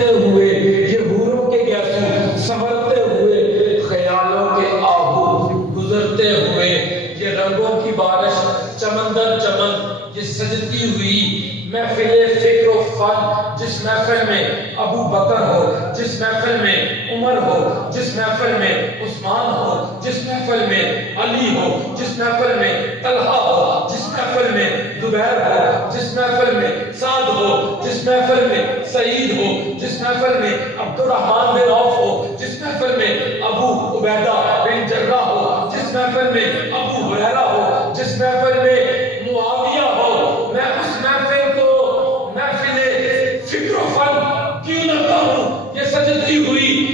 ہوئے یہ حوروں کے گیسوں، سنورتے ہوئے خیالوں کے آہو، گزرتے ہوئے یہ رنگوں کی بارش، چمن در چمن یہ سجتی ہوئی محفل فکر و فن، جس محفل میں ابو بکر ہو، جس محفل میں عمر ہو، جس محفل میں عثمان ہو، جس محفل میں علی ہو، جس محفل میں طلحہ ہو، جس محفل میں زبیر ہو، جس محفل میں سعد ہو، جس محفل میں سعید ہو، جس محفل میں عبد الرحمن بن عوف ہو، جس محفل میں ابو عبیدہ بن جراح ہو، جس محفل میں ابو ہریرہ ہو، جس محفل میں معاویہ ہو، میں اس محفل کو محفل فکر و فن کیوں نہ کہوں؟ یہ سجدتی ہوئی